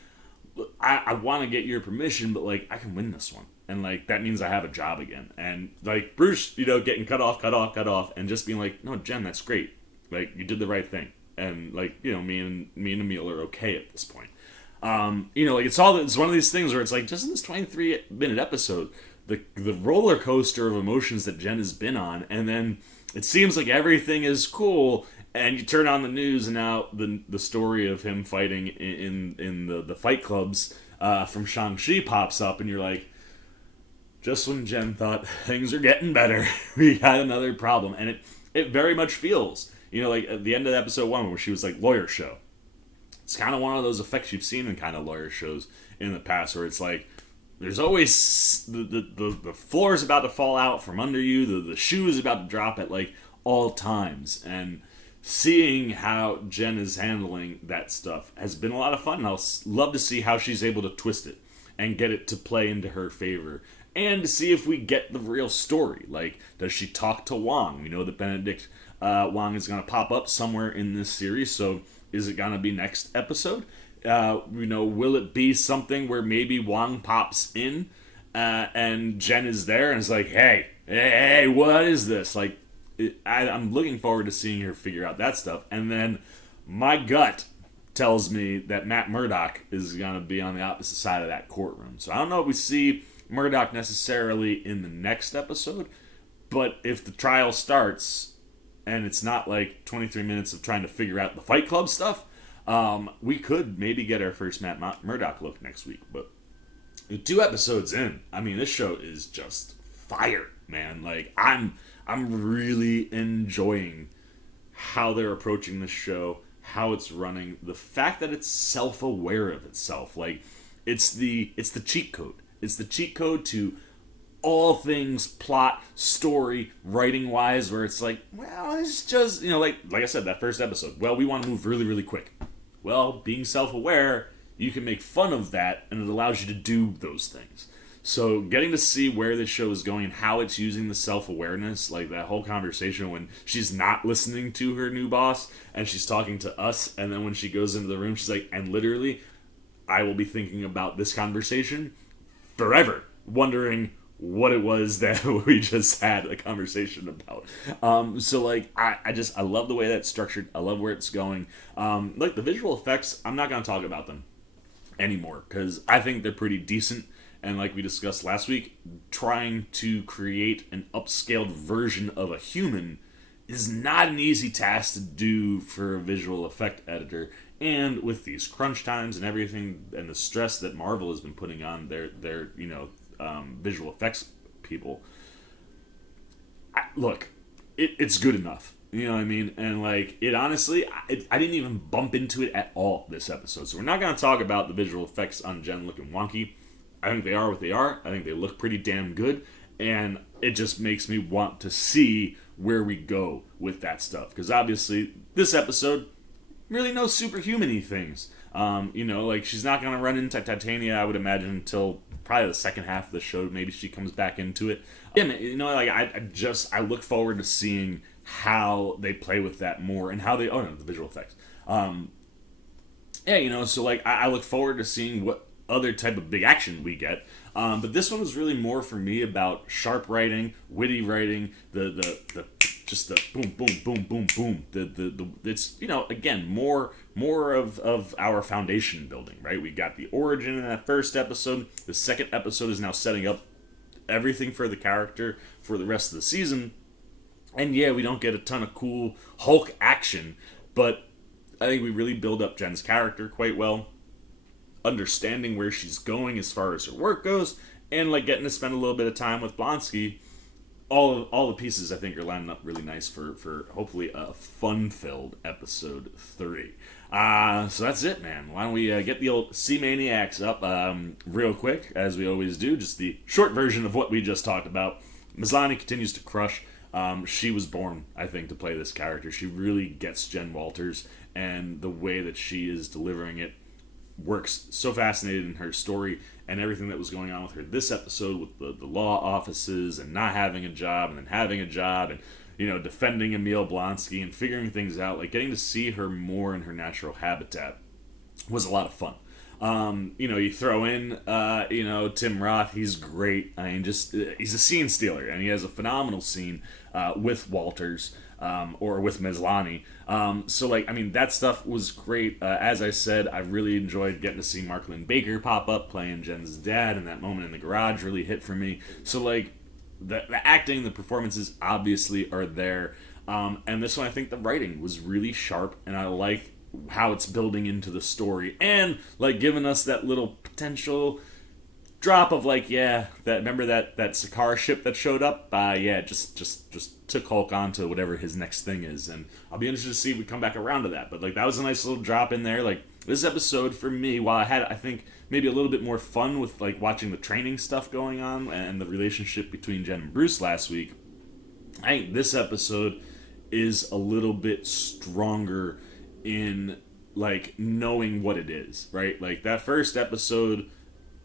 I want to get your permission, but, like, I can win this one. And, like, that means I have a job again. And, like, Bruce, you know, getting cut off, and just being like, no, Jen, that's great. Like, you did the right thing. And, like, you know, me and Emil are okay at this point. You know, like, it's one of these things where it's like, just in this 23-minute episode, the roller coaster of emotions that Jen has been on, and then it seems like everything is cool, and you turn on the news, and now the story of him fighting in the fight clubs from Shang-Chi pops up, and you're like, just when Jen thought things are getting better, we got another problem. And it very much feels, you know, like at the end of episode 1 where she was like, lawyer show. It's kind of one of those effects you've seen in kind of lawyer shows in the past where it's like, there's always the floor is about to fall out from under you, the shoe is about to drop at, like, all times. And seeing how Jen is handling that stuff has been a lot of fun. I'll love to see how she's able to twist it and get it to play into her favor. And to see if we get the real story. Like, does she talk to Wong? We know that Benedict Wong is going to pop up somewhere in this series, so is it going to be next episode? You know, will it be something where maybe Wong pops in and Jen is there and is like, hey, what is this? Like, I'm looking forward to seeing her figure out that stuff. And then my gut tells me that Matt Murdock is going to be on the opposite side of that courtroom. So I don't know if we see Murdock necessarily in the next episode, but if the trial starts and it's not like 23 minutes of trying to figure out the Fight Club stuff, we could maybe get our first Matt Murdock look next week. But 2 episodes in, I mean, this show is just fire, man. Like, I'm really enjoying how they're approaching this show, how it's running, the fact that it's self-aware of itself. Like, it's the cheat code. It's the cheat code to all things plot, story, writing-wise, where it's like, well, it's just, like I said, that first episode, well, we want to move really, really quick. Well, being self-aware, you can make fun of that, and it allows you to do those things. So getting to see where this show is going and how it's using the self-awareness, like that whole conversation when she's not listening to her new boss and she's talking to us, and then when she goes into the room, she's like, and literally, I will be thinking about this conversation forever, wondering what it was that we just had a conversation about. So like, I love the way that's structured. I love where it's going. Like the visual effects, I'm not going to talk about them anymore because I think they're pretty decent. And like we discussed last week, trying to create an upscaled version of a human is not an easy task to do for a visual effect editor. And with these crunch times and everything, and the stress that Marvel has been putting on their visual effects people, look, it's good enough. You know what I mean? And like, it honestly, I didn't even bump into it at all this episode. So we're not going to talk about the visual effects on Jen looking wonky. I think they are what they are. I think they look pretty damn good. And it just makes me want to see where we go with that stuff. Because obviously, this episode, really no superhuman-y things. Like she's not going to run into Titania, I would imagine, until probably the second half of the show. Maybe she comes back into it. I look forward to seeing how they play with that more and how they, the visual effects. I look forward to seeing what other type of big action we get. But this one was really more for me about sharp writing, witty writing, the boom, boom, boom, boom, boom. It's, again, more of our foundation building, right? We got the origin in that first episode. The second episode is now setting up everything for the character for the rest of the season. And yeah, we don't get a ton of cool Hulk action, but I think we really build up Jen's character quite well. Understanding where she's going as far as her work goes, and like getting to spend a little bit of time with Blonsky. All the pieces I think are lining up really nice for hopefully a fun-filled episode 3. So that's it, man. Why don't we get the old Sea Maniacs up real quick, as we always do. Just the short version of what we just talked about. Maslany continues to crush. She was born, I think, to play this character. She really gets Jen Walters, and the way that she is delivering it works so fascinating in her story and everything that was going on with her this episode with the law offices and not having a job and then having a job and defending Emil Blonsky and figuring things out. Like, getting to see her more in her natural habitat was a lot of fun. You throw in Tim Roth. He's great. I mean, he's a scene stealer, and he has a phenomenal scene with Walters or with Maslany. That stuff was great. As I said, I really enjoyed getting to see Mark Lynn Baker pop up playing Jen's dad, and that moment in the garage really hit for me. So, like, the acting, the performances obviously are there. And this one, I think the writing was really sharp, and I like how it's building into the story and like giving us that little potential drop of like, remember that Sakaar ship that showed up? Just took Hulk on to whatever his next thing is, and I'll be interested to see if we come back around to that. But like, that was a nice little drop in there. Like, this episode for me, while I had, I think, maybe a little bit more fun with like watching the training stuff going on and the relationship between Jen and Bruce last week, I think this episode is a little bit stronger in like knowing what it is, right? Like, that first episode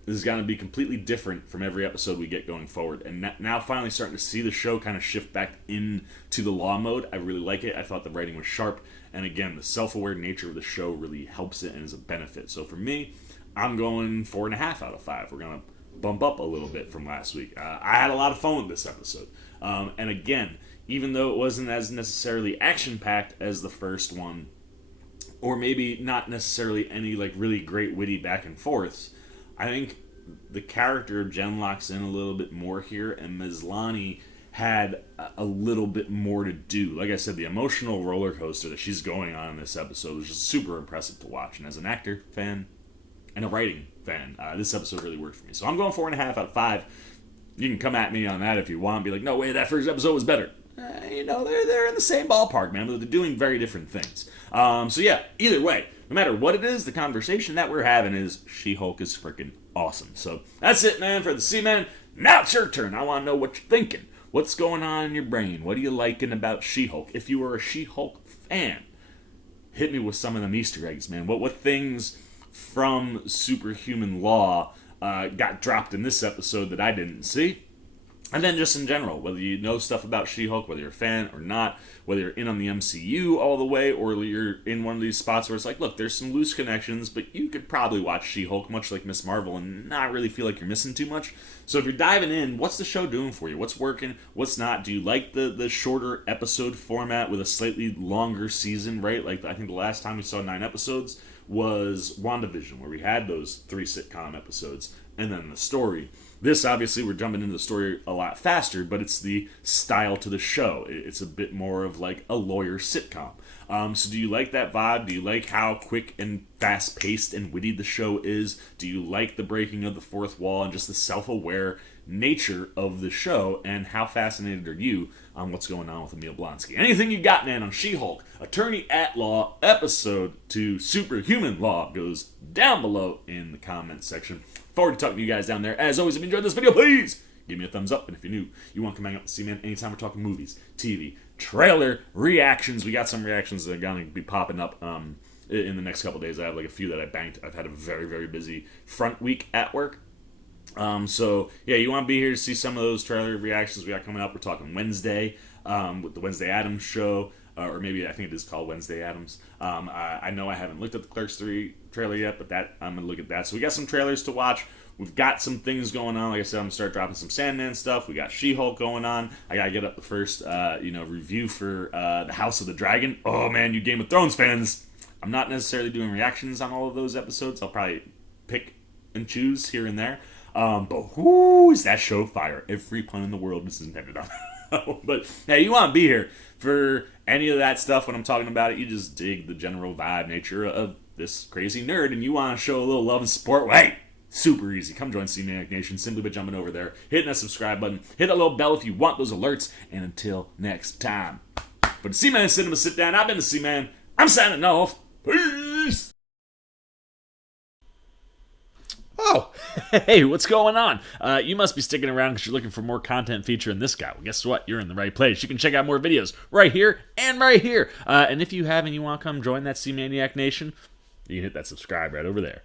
is going to be completely different from every episode we get going forward, and now finally starting to see the show kind of shift back into the law mode. I really like it. I thought the writing was sharp, and again, the self-aware nature of the show really helps it and is a benefit. So for me, I'm going 4.5 out of 5. We're going to bump up a little bit from last week. I had a lot of fun with this episode, and again, even though it wasn't as necessarily action-packed as the first one, or maybe not necessarily any like really great witty back and forths, I think the character of Jen locks in a little bit more here, and Maslany had a little bit more to do. Like I said, the emotional roller coaster that she's going on in this episode was just super impressive to watch. And as an actor fan and a writing fan, this episode really worked for me. So I'm going 4.5 out of 5. You can come at me on that if you want. Be like, no way, that first episode was better. they're in the same ballpark, man, but they're doing very different things. So yeah, either way, no matter what it is, the conversation that we're having is She-Hulk is freaking awesome. So that's it, man, for the C-Man. Now it's your turn. I want to know what you're thinking. What's going on in your brain? What are you liking about She-Hulk? If you were a She-Hulk fan, hit me with some of them Easter eggs, man. What things from Superhuman Law got dropped in this episode that I didn't see? And then just in general, whether you know stuff about She-Hulk, whether you're a fan or not, whether you're in on the MCU all the way, or you're in one of these spots where it's like, look, there's some loose connections, but you could probably watch She-Hulk, much like Ms. Marvel, and not really feel like you're missing too much. So if you're diving in, what's the show doing for you? What's working? What's not? Do you like the shorter episode format with a slightly longer season, right? Like, I think the last time we saw 9 episodes was WandaVision, where we had those 3 sitcom episodes, and then the story. This, obviously, we're jumping into the story a lot faster, but it's the style to the show. It's a bit more of like a lawyer sitcom. So do you like that vibe? Do you like how quick and fast-paced and witty the show is? Do you like the breaking of the fourth wall and just the self-aware nature of the show? And how fascinated are you on what's going on with Emil Blonsky? Anything you got, man, on She-Hulk, Attorney at Law, episode 2, Superhuman Law, goes down below in the comments section. Forward to talking to you guys down there. As always, if you enjoyed this video, please give me a thumbs up. And if you're new, you want to come hang out with C-Man anytime we're talking movies, TV, trailer, reactions. We got some reactions that are going to be popping up in the next couple days. I have like a few that I banked. I've had a very, very busy front week at work. So, yeah, you want to be here to see some of those trailer reactions we got coming up. We're talking Wednesday with the Wednesday Addams show. Or maybe I think it is called Wednesday Addams. I know I haven't looked at the Clerks 3 trailer yet, but I'm going to look at that. So we got some trailers to watch. We've got some things going on. Like I said, I'm going to start dropping some Sandman stuff. We got She-Hulk going on. I got to get up the first review for the House of the Dragon. Oh, man, you Game of Thrones fans. I'm not necessarily doing reactions on all of those episodes. I'll probably pick and choose here and there. But whoo, is that show fire? Every pun in the world is intended on. But hey, you want to be here for any of that stuff when I'm talking about it. You just dig the general vibe nature of this crazy nerd, and you want to show a little love and support. Well, hey, super easy. Come join C-Maniac Nation simply by jumping over there, hitting that subscribe button, hit that little bell if you want those alerts. And until next time, for the C-Man Cinema Sit Down, I've been the C-Man. I'm signing off. Peace. Oh, hey, what's going on? You must be sticking around because you're looking for more content featuring this guy. Well, guess what? You're in the right place. You can check out more videos right here and right here. And if you have and you want to come join that C-Maniac Nation, you can hit that subscribe right over there.